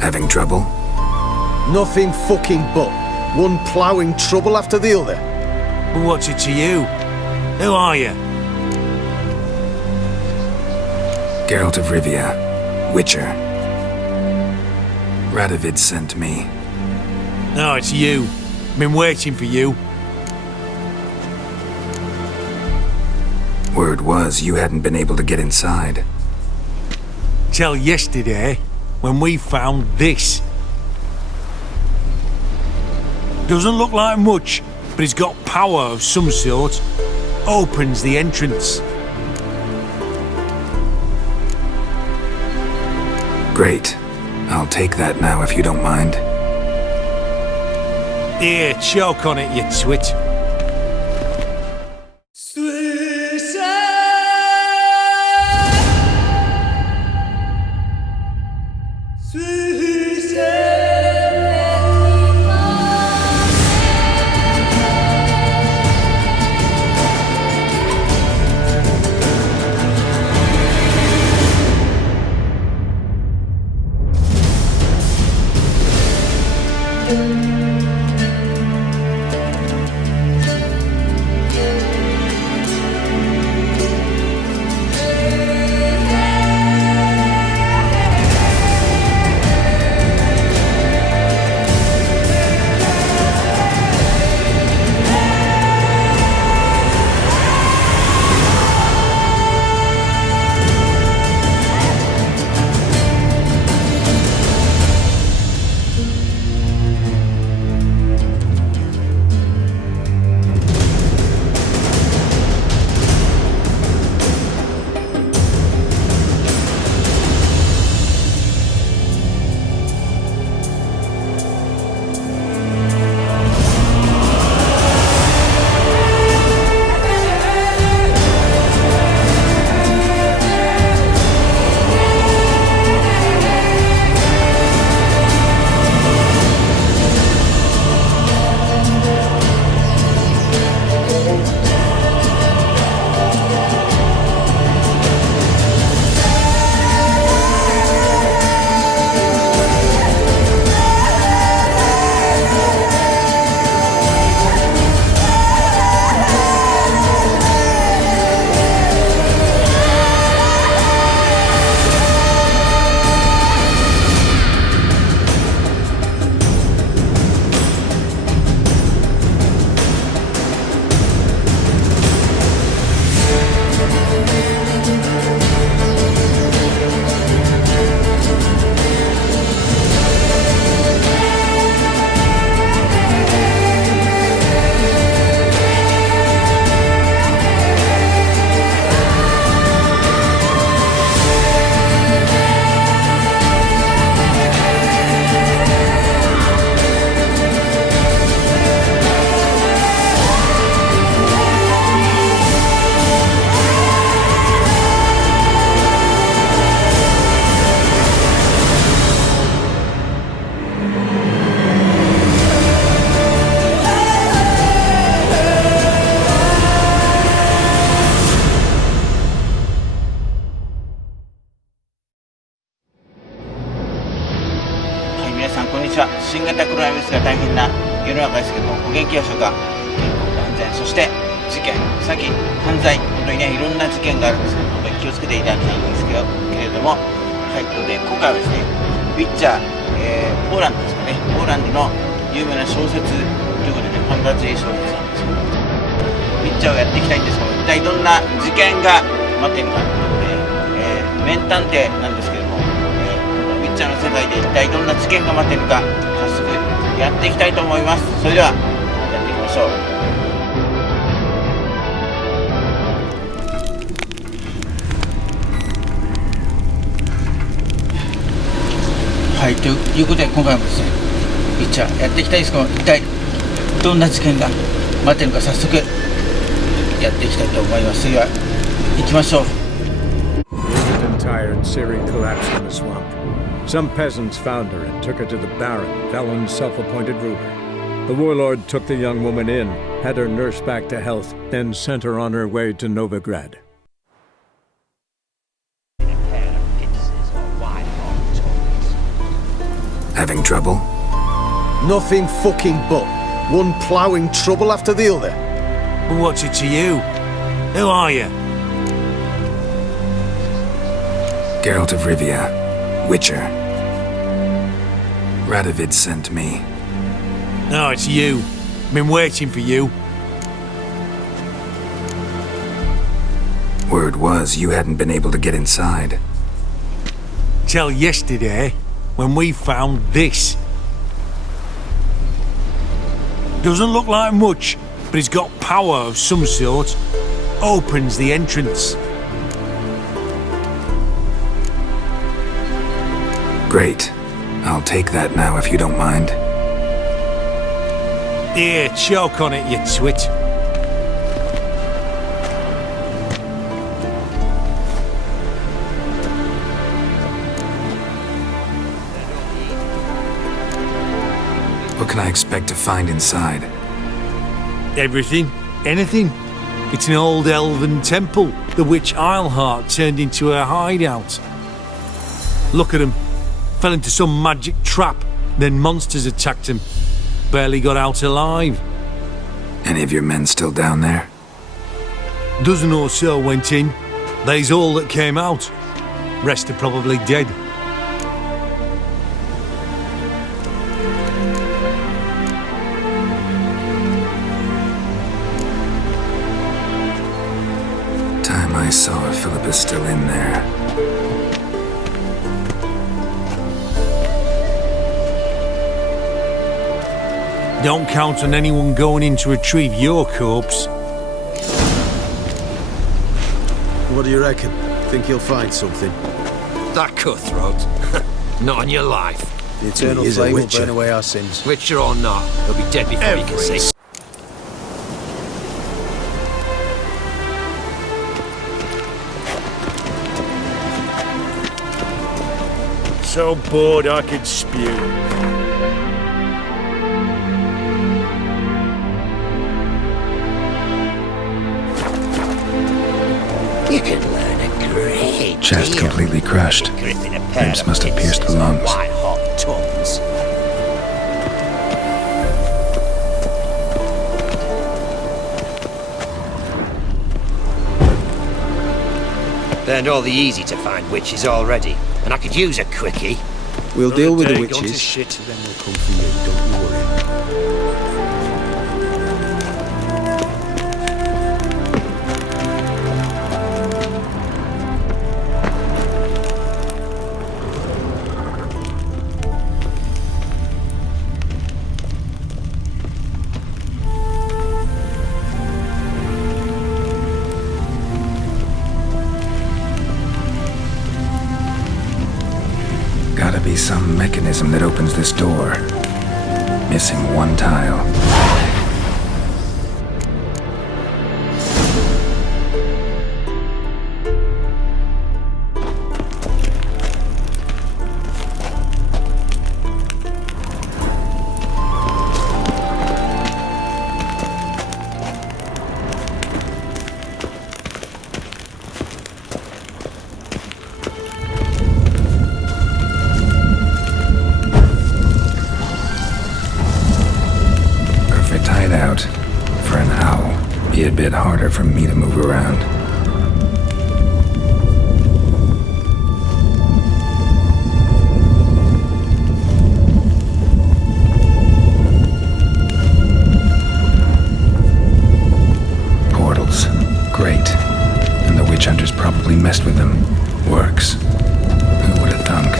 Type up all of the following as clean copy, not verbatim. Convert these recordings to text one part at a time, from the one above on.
Having trouble? Nothing fucking but. One ploughing trouble after the other. What's it to you? Who are you? Geralt of Rivia, Witcher. Radovid sent me. No, it's you. Been waiting for you. Word was you hadn't been able to get inside. Till yesterday, when we found this. Doesn't look like much, but it's got power of some sort. Opens the entrance. Great. I'll take that now if you don't mind. Here, choke on it, you twit.新型コロナウイルスが大変な世の中ですけども、お元気でしょうか。健康と安全、そして事件、詐欺、犯罪、本当にね、いろんな事件があるんですけど、本当に気をつけていただきたいんですけれども、はい、ということで今回はですね、ウィッチャー、ポーランドですかね、ポーランドの有名な小説ということで、ファンタジー小説なんですけど、ウィッチャーをやっていきたいんですけども、一体どんな事件が待っているのかということで、麺探偵なんですけども、ウィッチャーの世界で一体どんな事件が待っているのか、早速やっていきたいと思います。それではやっていきましょう。はい、ということで今回もですね、ウィッチャーやっていきたいですけど、一体どんな事件が待っているのか、早速やっていきたいと思います。それでは行きましょう。Tired Ciri collapsed in the swamp. Some peasants found her and took her to the Baron, Valen's self-appointed ruler. The warlord took the young woman in, had her nursed back to health, then sent her on her way to Novigrad. Having trouble? Nothing fucking but. One ploughing trouble after the other. But what's it to you? Who are you? Geralt of Rivia, Witcher. Radovid sent me. Oh, it's you. Been waiting for you. Word was you hadn't been able to get inside. Till yesterday, when we found this. Doesn't look like much, but it's got power of some sort. Opens the entrance. Great. I'll take that now if you don't mind. Here, choke on it, you twit. What can I expect to find inside? Everything. Anything. It's an old elven temple, the witch Eilhart turned into a hideout. Look at him. Fell into some magic trap, then monsters attacked him. Barely got out alive. Any of your men still down there? Dozen or so went in. They's all that came out. Rest are probably dead. Time I saw if Philippa's still in there. Don't count on anyone going in to retrieve your corpse. What do you reckon? Think you'll find something? That cutthroat? Not on your life. The eternal He's a flame will witcher. uh, burn away our sins. Witcher or not, he'll be dead before you can see. So bored I could spew. You can learn a great Chest deal. completely crushed. Gripping a pair Ribs of must have pierced the pincers and lungs. white-hot tongues. Burned all the easy-to-find witches already, and I could use a quickie. We'll deal with the Day gone to witches, shit. then we'll come for you, don't you worry. Gotta be some mechanism that opens this door. Missing one tile. Perfect hideout. For an owl. Be a bit harder for me to move around. Portals. Great. And the witch hunters probably messed with them. Works. Who would have thunk?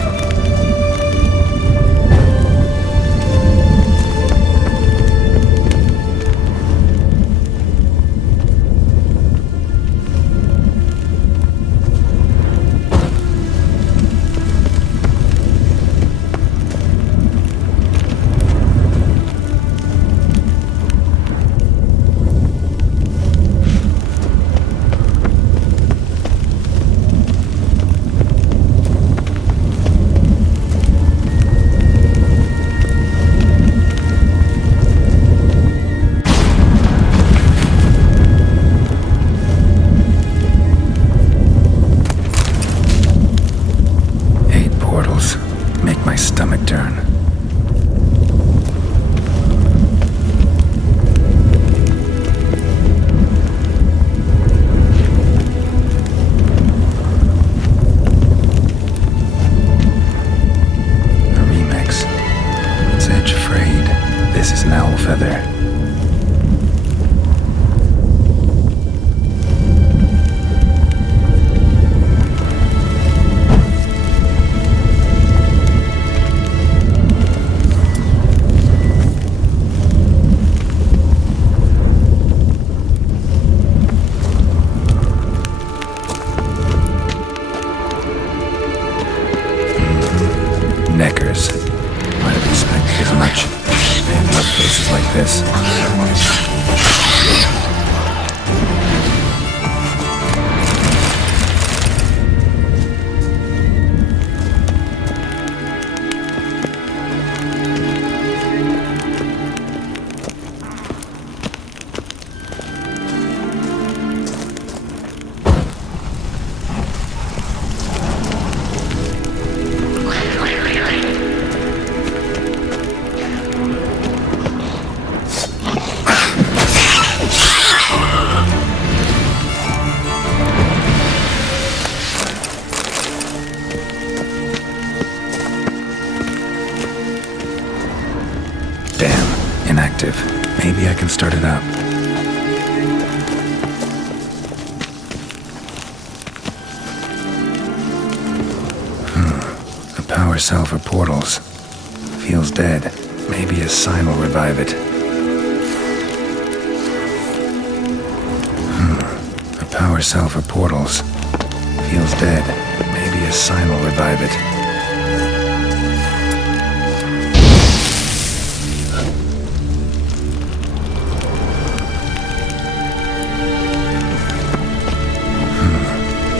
active. Maybe I can start it up. The power cell for portals. Feels dead. Maybe a sign will revive it. A power cell for portals. Feels dead. Maybe a sign will revive it.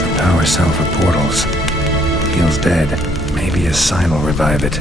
A power cell for portals. Feels dead. Maybe a sign will revive it.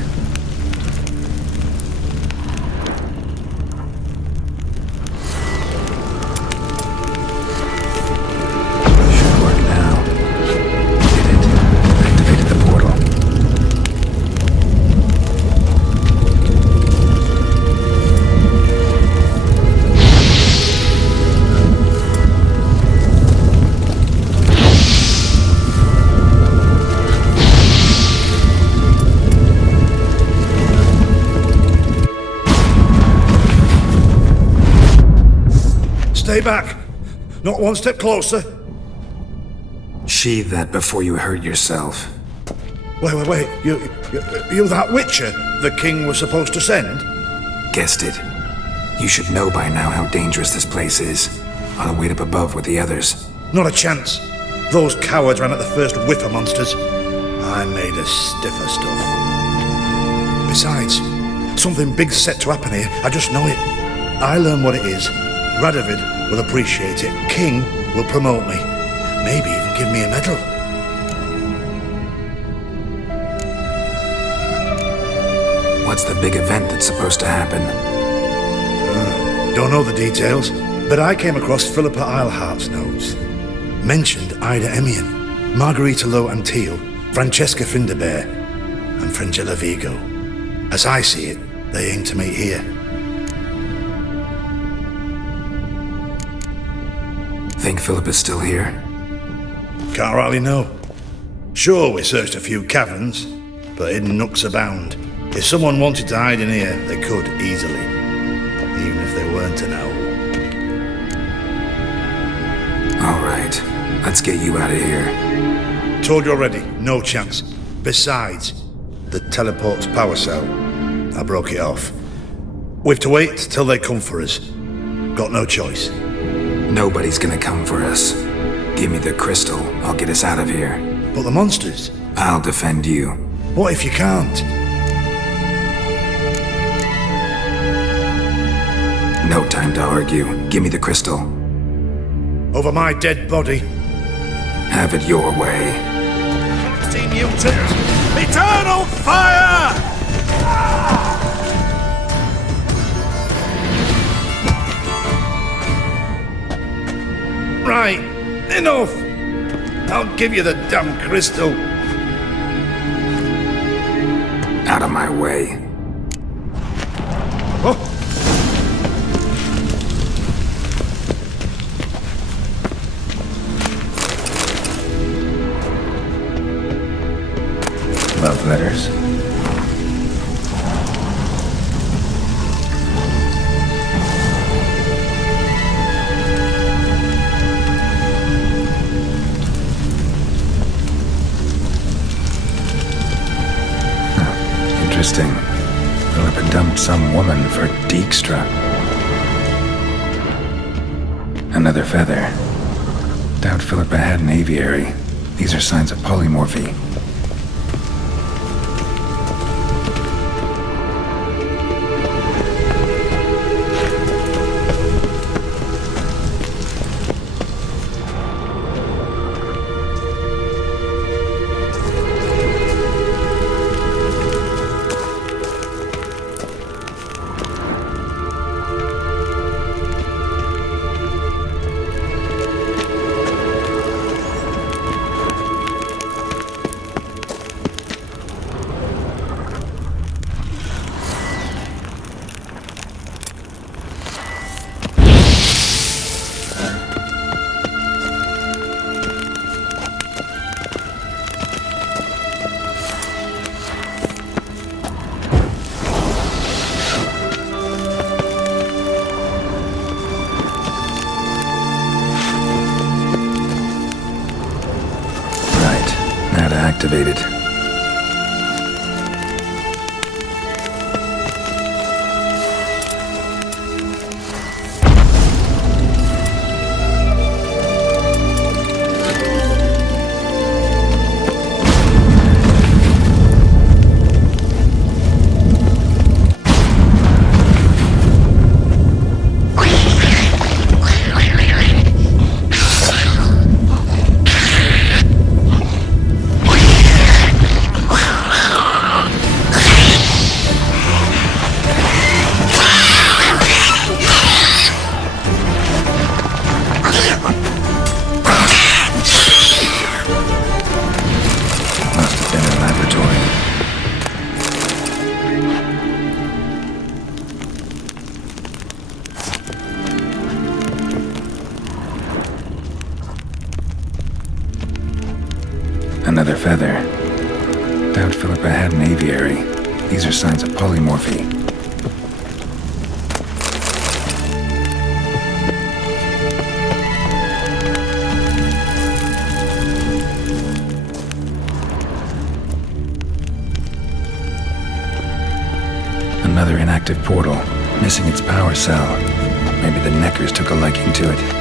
Stay back. Not one step closer. Sheathe that before you hurt yourself. Wait. You that Witcher the king was supposed to send? Guessed it. You should know by now how dangerous this place is. I'll wait up above with the others. Not a chance. Those cowards ran at the first whiff of monsters. I made a stiffer stuff. Besides, something big's set to happen here. I just know it. I learn what it is. Radovid will appreciate it. King will promote me. Maybe even give me a medal. What's the big event that's supposed to happen? Don't know the details, but I came across Philippa Eilhart's notes. Mentioned Ida Emian, Margarita Low Antille, Francesca Finderbear, and Frangella Vigo. As I see it, they aim to meet here. Think Philip is still here? Can't rightly know. Sure, we searched a few caverns, but hidden nooks abound. If someone wanted to hide in here, they could easily. Even if they weren't to know. Alright, let's get you out of here. Told you already, no chance. Besides, the teleport's power cell. I broke it off. We've to wait till they come for us. Got no choice. Nobody's gonna come for us. Give me the crystal, I'll get us out of here. But the monsters? I'll defend you. What if you can't? No time to argue. Give me the crystal. Over my dead body? Have it your way. See mutant! Eternal fire! Right, enough! I'll give you the damn crystal. Out of my way. Oh. Love letters. Interesting. Philippa dumped some woman for Dijkstra. Another feather. Doubt Philippa had an aviary. These are signs of polymorphy. activated. Another feather. Doubt Philippa had an aviary. These are signs of polymorphy. Another inactive portal, missing its power cell. Maybe the Neckers took a liking to it.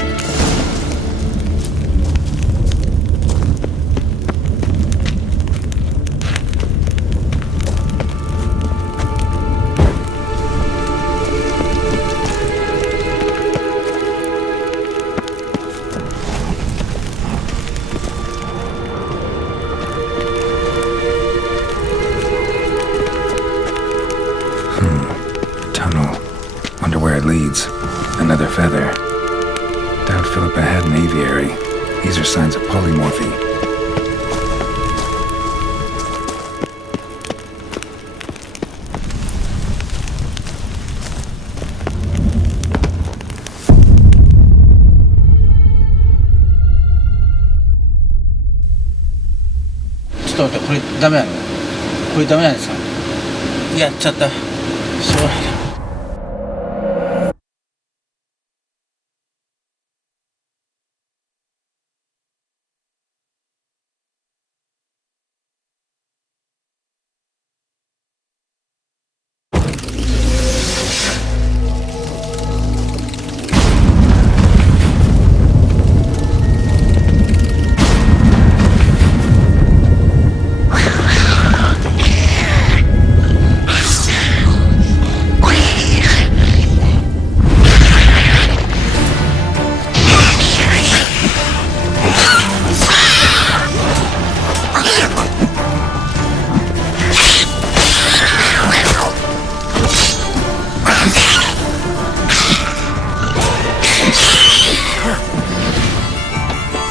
Leads. Another feather. Doubt Philippa had an aviary. These are signs of polymorphy. Stop. これダメなの？これダメなんですか？やっちゃった。しょうがない。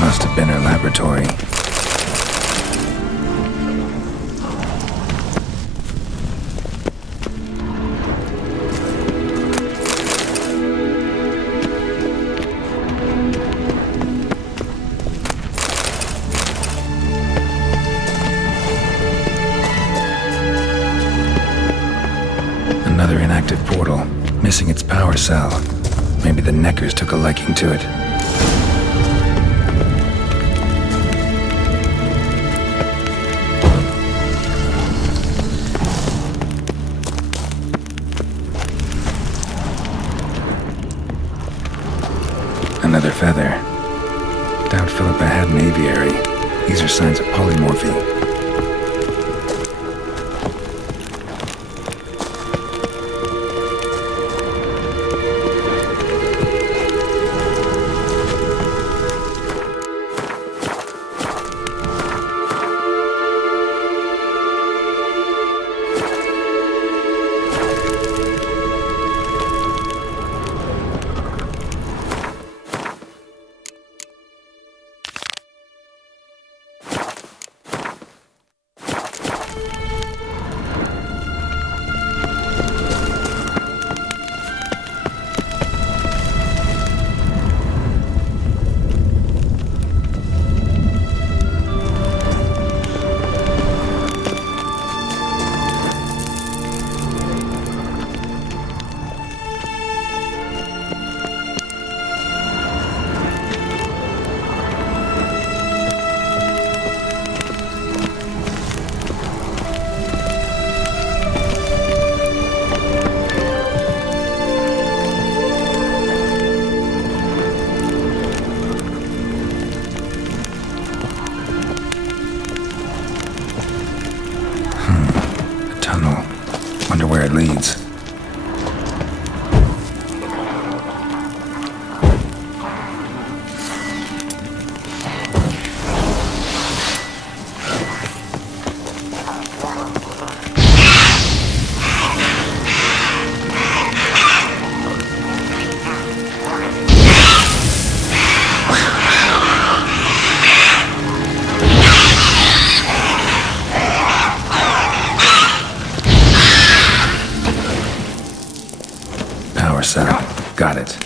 Must have been her laboratory. Another inactive portal, missing its power cell. Maybe the Neckers took a liking to it. Another feather. Doubt Philippa had an aviary. These are signs of polymorphy. Wonder where it leads. Power cell. Got it.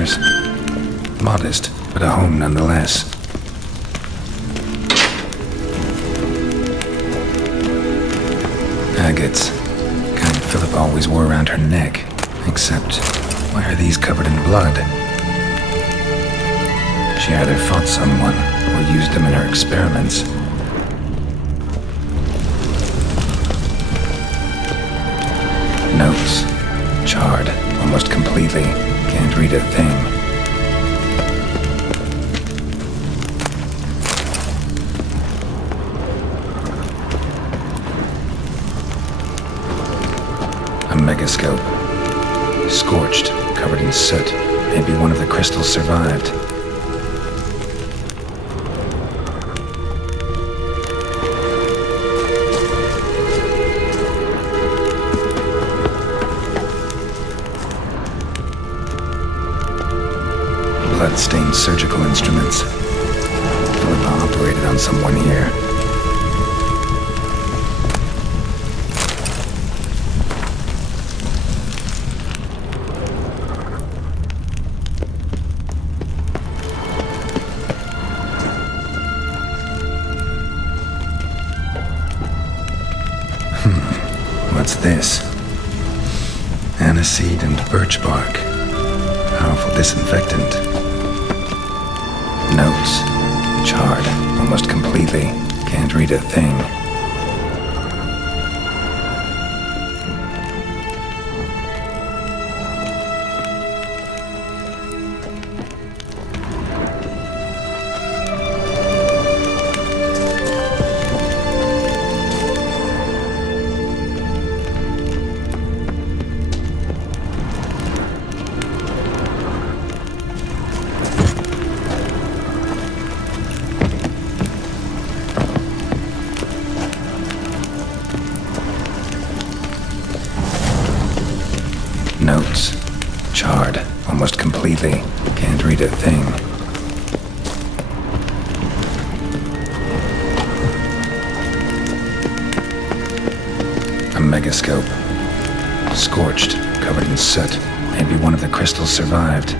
quarters. Modest, but a home nonetheless. Agates. Kind Philip always wore around her neck. Except, why are these covered in blood? She either fought someone or used them in her experiments. Notes. Charred, almost completely. Can't read a thing. A megascope. Scorched, covered in soot. Maybe one of the crystals survived. Blood-stained surgical instruments. Philip operated on someone here. What's this? Aniseed and birch bark. Powerful disinfectant. Notes. Charred, almost completely. Can't read a thing. Notes. Charred, almost completely. Can't read a thing. A megascope. Scorched, covered in soot. Maybe one of the crystals survived.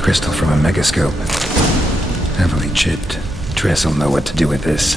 Crystal from a megascope. Heavily chipped. Triss will know what to do with this.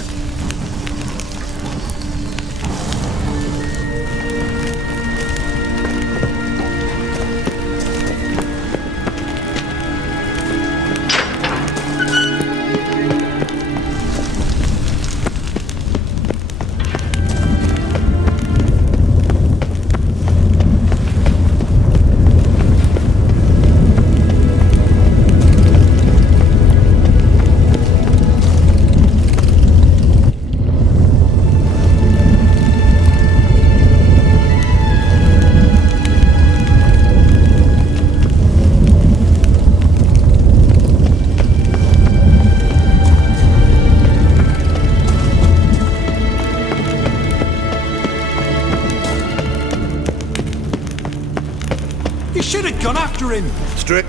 gone after him. Strick.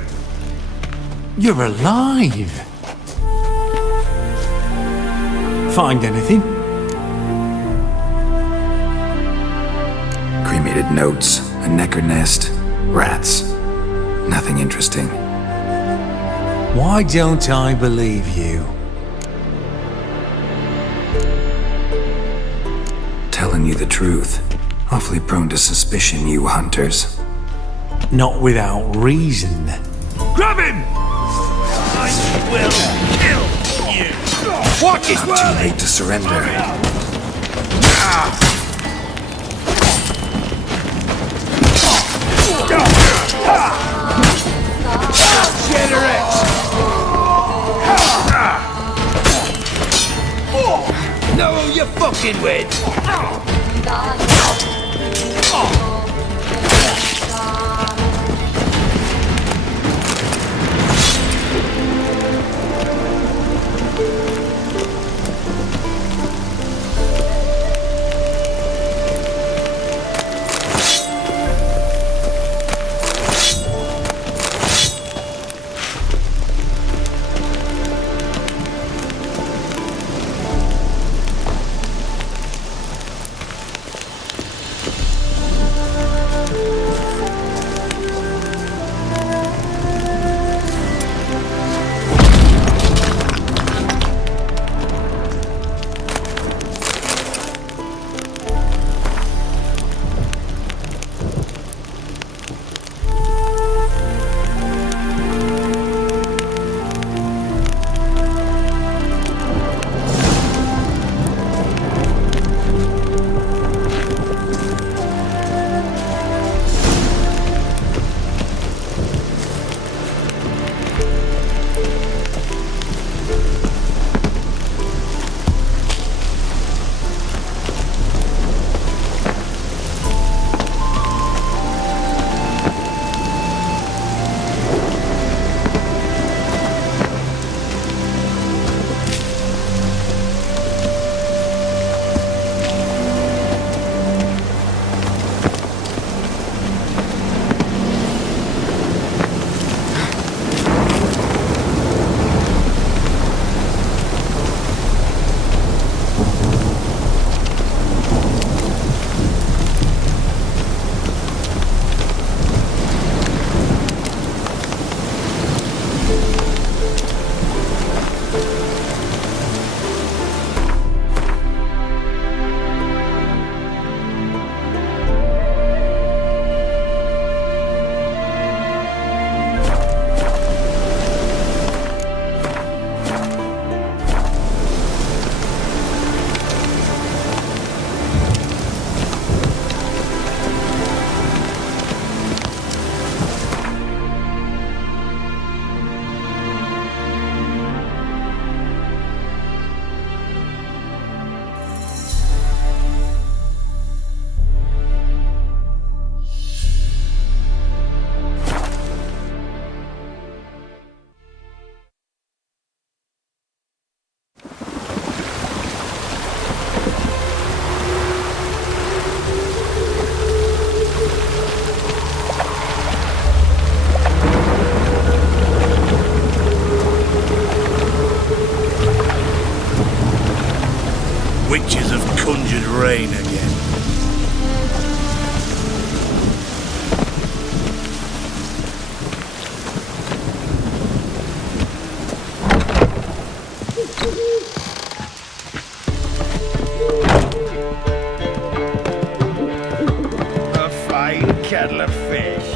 You're alive. Find anything? Cremated notes, a necker nest, rats. Nothing interesting. Why don't I believe you? Telling you the truth. Awfully prone to suspicion, you hunters. Not without reason. Grab him! I will kill you! Watch his Not too late to surrender. Know who you're fucking with! Witches have conjured rain again. A fine kettle of fish.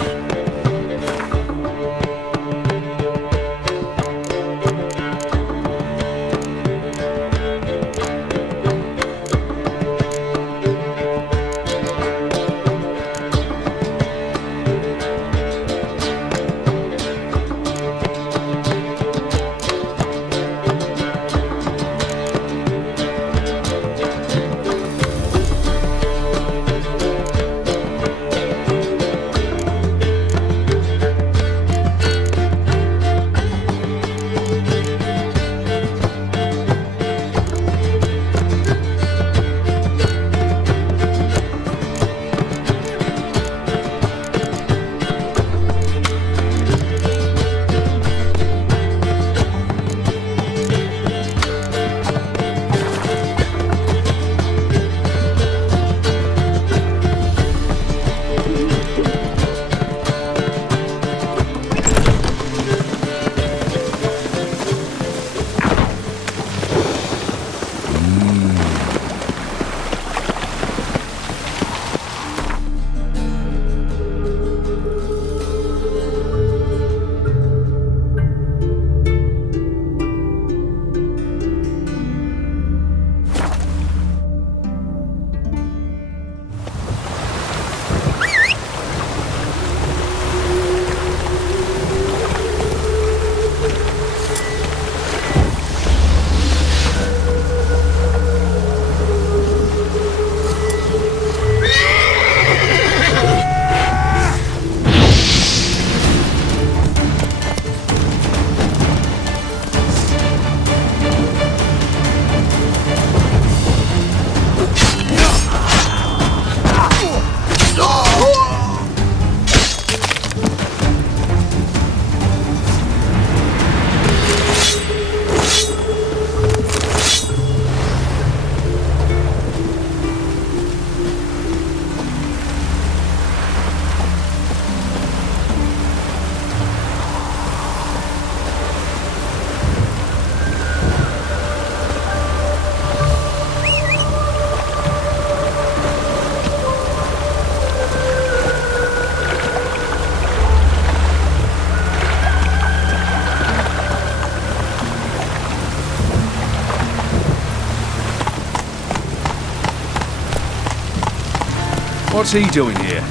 What's he doing here?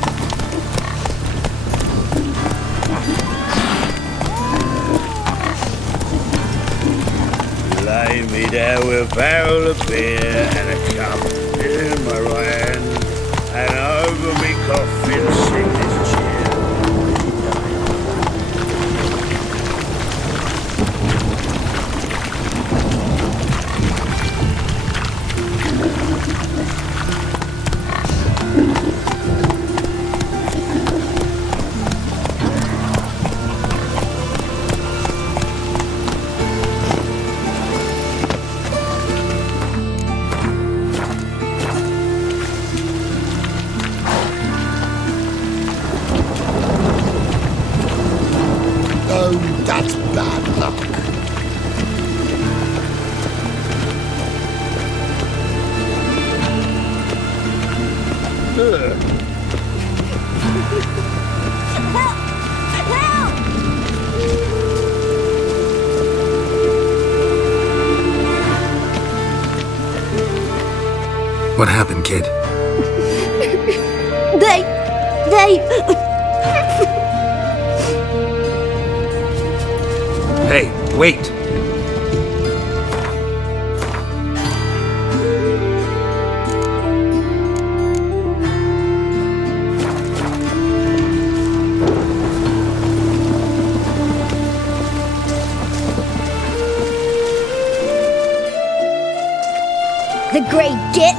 Lay me down with a barrel of beer and a cup in my right hand, and over me coffin sing this cheer. That's bad luck. What happened, kid? They... Hey, wait! The great git.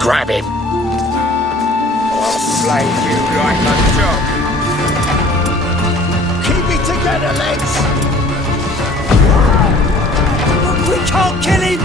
Grab him. I'll flay you like a dog. Keep it together, lads. We can't kill him!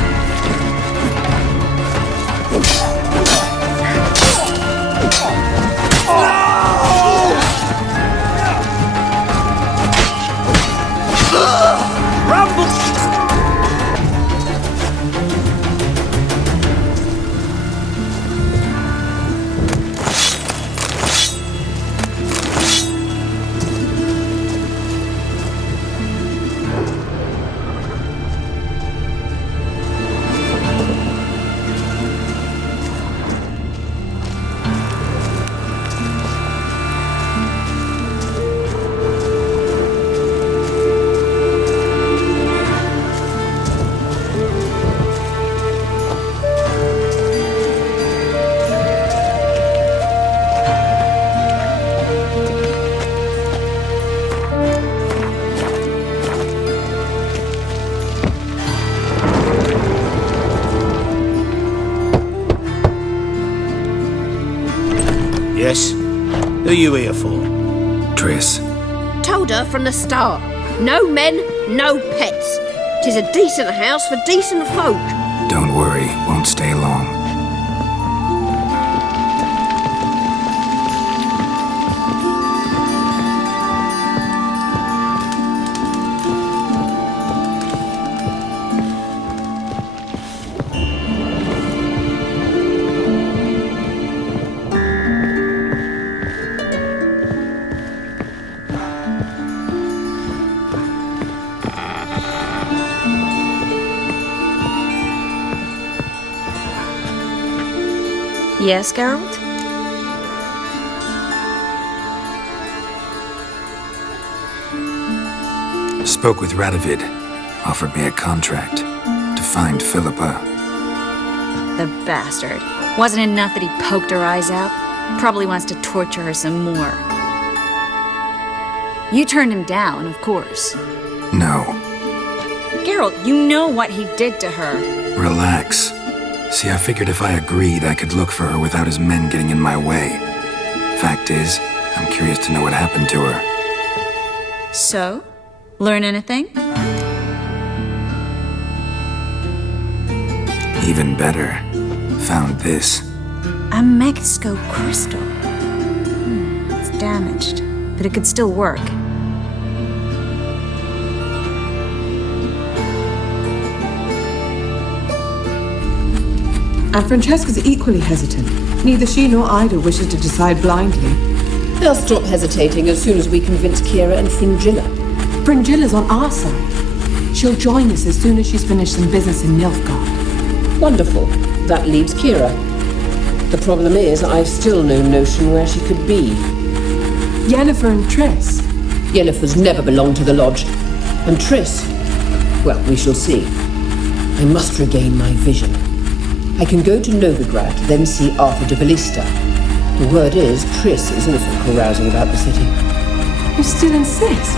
Yes? Who are you here for? Triss. Told her from the start. No men, no pets. 'Tis a decent house for decent folk. Don't worry, won't stay long. Yes, Geralt? Spoke with Radovid. Offered me a contract to find Philippa. The bastard. Wasn't enough that he poked her eyes out? Probably wants to torture her some more. You turned him down, of course. No. Geralt, you know what he did to her. Relax. See, I figured if I agreed, I could look for her without his men getting in my way. Fact is, I'm curious to know what happened to her. So? Learn anything? Even better. Found this. A Mexico crystal. It's damaged, but it could still work. And Francesca's equally hesitant. Neither she nor Ida wishes to decide blindly. They'll stop hesitating as soon as we convince Kira and Fringilla. Fringilla's on our side. She'll join us as soon as she's finished some business in Nilfgaard. Wonderful. That leaves Kira. The problem is, I've still no notion where she could be. Yennefer and Triss. Yennefer's never belonged to the Lodge. And Triss, well, we shall see. I must regain my vision. I can go to Novigrad, then see Arthur de Valista. The word is, Triss is also carousing about the city. You still insist?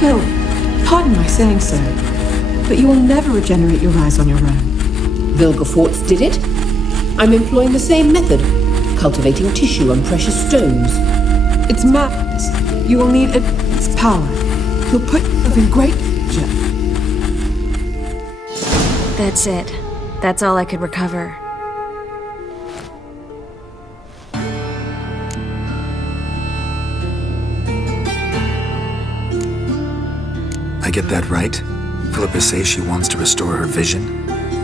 Phil, pardon my saying so, but you will never regenerate your eyes on your own. Vilgefortz did it. I'm employing the same method, cultivating tissue and precious stones. It's madness. You will need its power. You'll put yourself in great danger. That's it. That's all I could recover. I get that right? Philippa says she wants to restore her vision?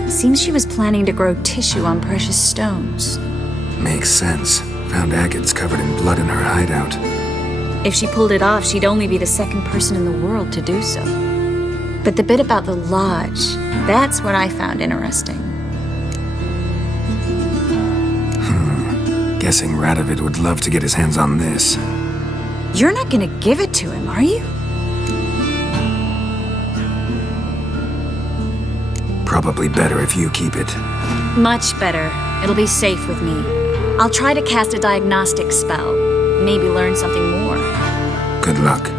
Seems she was planning to grow tissue on precious stones. Makes sense. Found agates covered in blood in her hideout. If she pulled it off, she'd only be the second person in the world to do so. But the bit about the Lodge, that's what I found interesting. Guessing Radovid would love to get his hands on this. You're not gonna give it to him, are you? Probably better if you keep it. Much better. It'll be safe with me. I'll try to cast a diagnostic spell. Maybe learn something more. Good luck.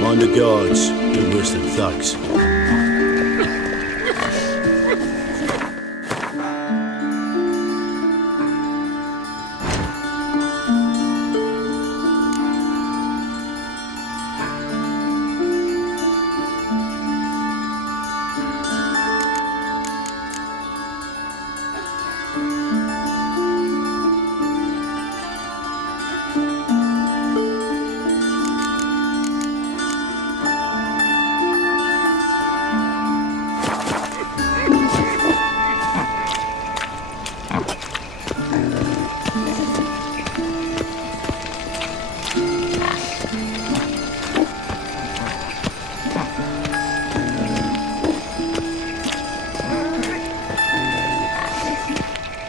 Mind the guards, they're worse than thugs.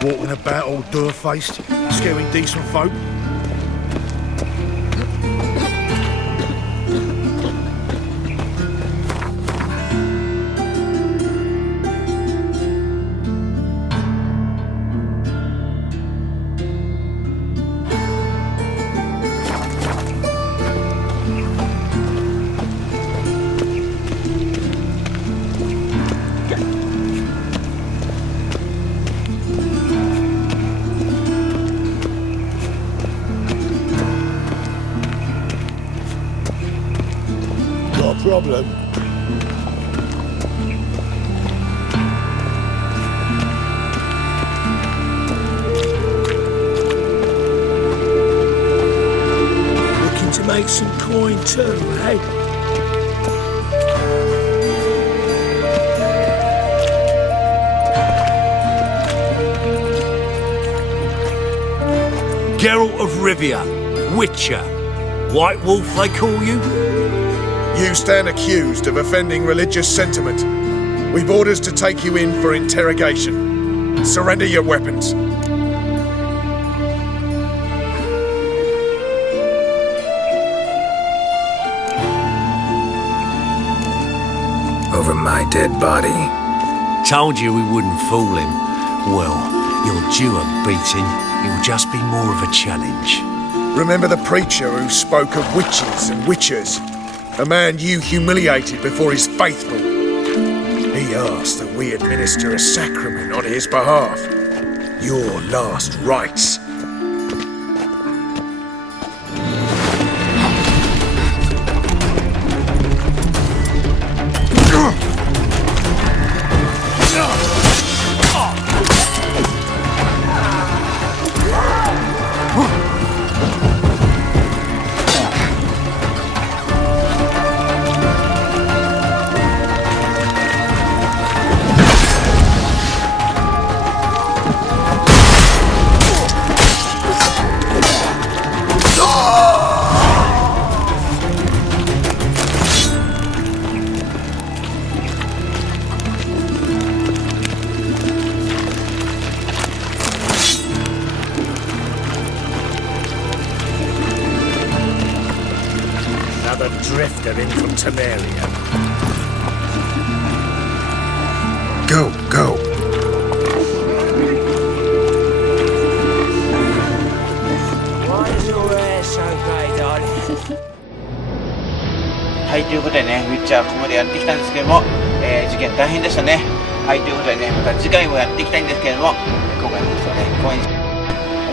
Walking about all door-faced, scaring decent folk. Problem. Looking to make some coin too, eh? Geralt of Rivia, Witcher. White Wolf, they call you? You stand accused of offending religious sentiment. We've orders to take you in for interrogation. Surrender your weapons. Over my dead body. Told you we wouldn't fool him. Well, you're due a beating. It'll just be more of a challenge. Remember the preacher who spoke of witches and witchers? A man you humiliated before his faithful. He He asked that we administer a sacrament on his behalf. Your last rites. Another drifter in from Temeria. Go, go. Why is your hair so grey, darling? はい、ということでね、ウィッチャーここまでやってきたんですけども、事件大変でしたね。はい、ということでね、また次回もやっていきたいんですけれども、今回の放送はね、こういう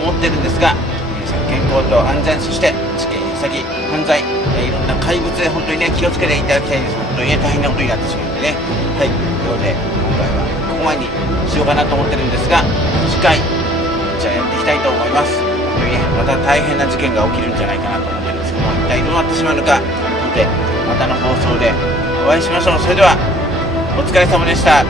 思ってるんですが、皆さん健康と安全、そして事件や詐欺、犯罪、いろんな怪物で本当にね、気をつけていただきたいんです。本当にね、大変なことになってしまうのでね。はい、ということで、今回はここまでにしようかなと思ってるんですが、次回、じゃあやっていきたいと思います。本当にね、また大変な事件が起きるんじゃないかなと思ってるんですけども、一体どうなってしまうのか、なので、またの放送でお会いしましょう。それでは、お疲れ様でした。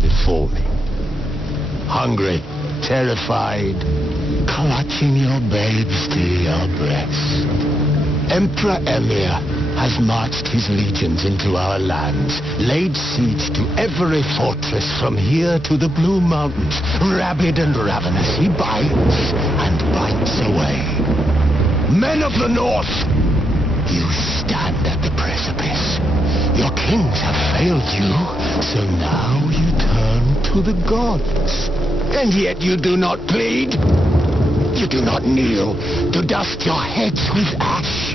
before me. Hungry, terrified, clutching your babes to your breast. Emperor Emir has marched his legions into our lands, laid siege to every fortress from here to the Blue Mountains. Rabid and ravenous, he bites and bites away. Men of the North, you stand at the precipice. Your kings have failed you, so now you turn to the gods. And yet you do not plead. You do not kneel to dust your heads with ash.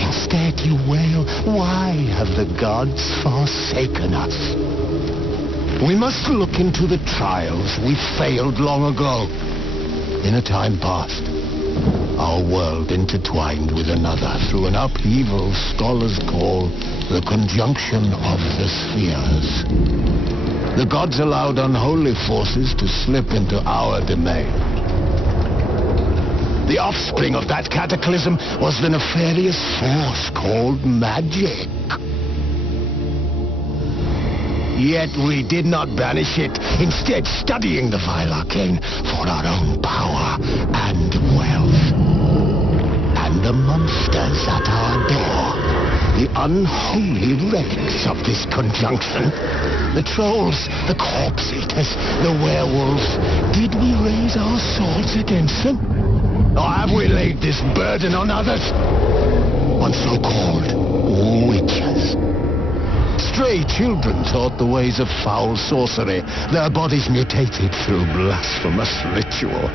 Instead you wail, why have the gods forsaken us? We must look into the trials we failed long ago. In a time past, our world intertwined with another through an upheaval scholars call the conjunction of the spheres. The gods allowed unholy forces to slip into our domain. The offspring of that cataclysm was the nefarious force called magic. Yet we did not banish it, instead studying the vile arcane for our own power and wealth. And the monsters at our door, the unholy relics of this conjunction, the trolls, the corpse eaters, the werewolves, did we raise our swords against them? Or have we laid this burden on others? On so-called witches. Stray children taught the ways of foul sorcery, their bodies mutated through blasphemous ritual.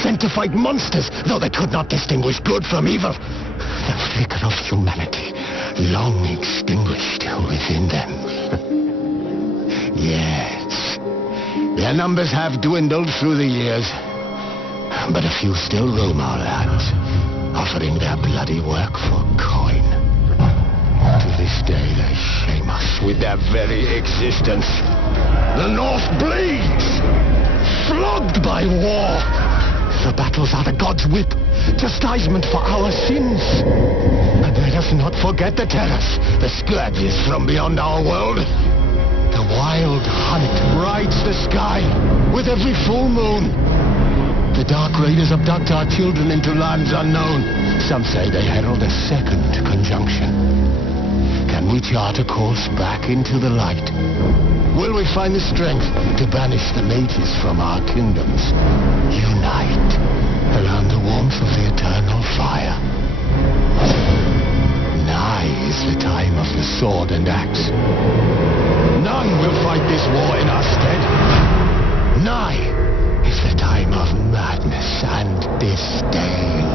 Sent to fight monsters, though they could not distinguish good from evil. The flicker of humanity, long extinguished within them. Yes, their numbers have dwindled through the years, but a few still roam our lands, offering their bloody work for coin. To this day they shame us with their very existence. The North bleeds, flogged by war. The battles are the gods' whip, chastisement for our sins. And let us not forget the terrors, the scourges from beyond our world. The wild hunt rides the sky with every full moon. The dark raiders abduct our children into lands unknown. Some say they herald a second conjunction. Can we chart a course back into the light? Will we find the strength to banish the mages from our kingdoms? Unite around the warmth of the eternal fire. Nigh is the time of the sword and axe. None will fight this war in our stead. Nigh is the time of madness and disdain.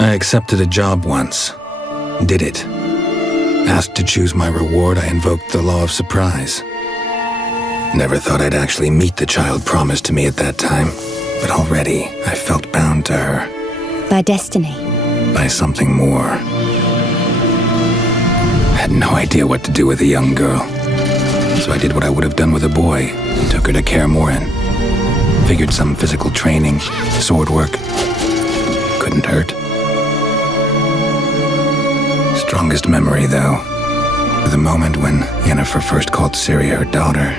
I accepted a job once. Did it. Asked to choose my reward, I invoked the law of surprise. Never thought I'd actually meet the child promised to me at that time, but already I felt bound to her. By destiny? By something more. Had no idea what to do with a young girl, so I did what I would have done with a boy and took her to Kaer Morhen. Figured some physical training, sword work, couldn't hurt. Strongest memory, though, the moment when Yennefer first called Ciri her daughter.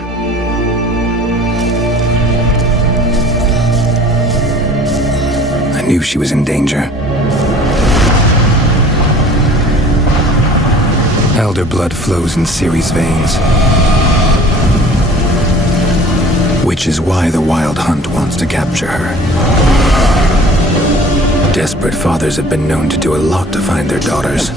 I knew she was in danger. Elder blood flows in Ciri's veins, which is why the Wild Hunt wants to capture her. Desperate fathers have been known to do a lot to find their daughters.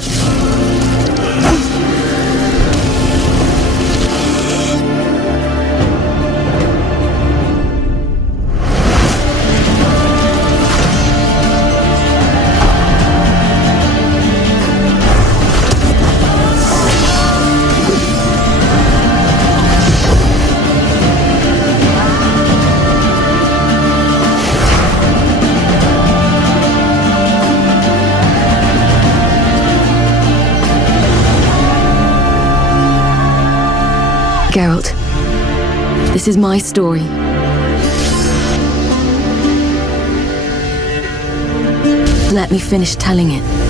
Geralt, this is my story. Let me finish telling it.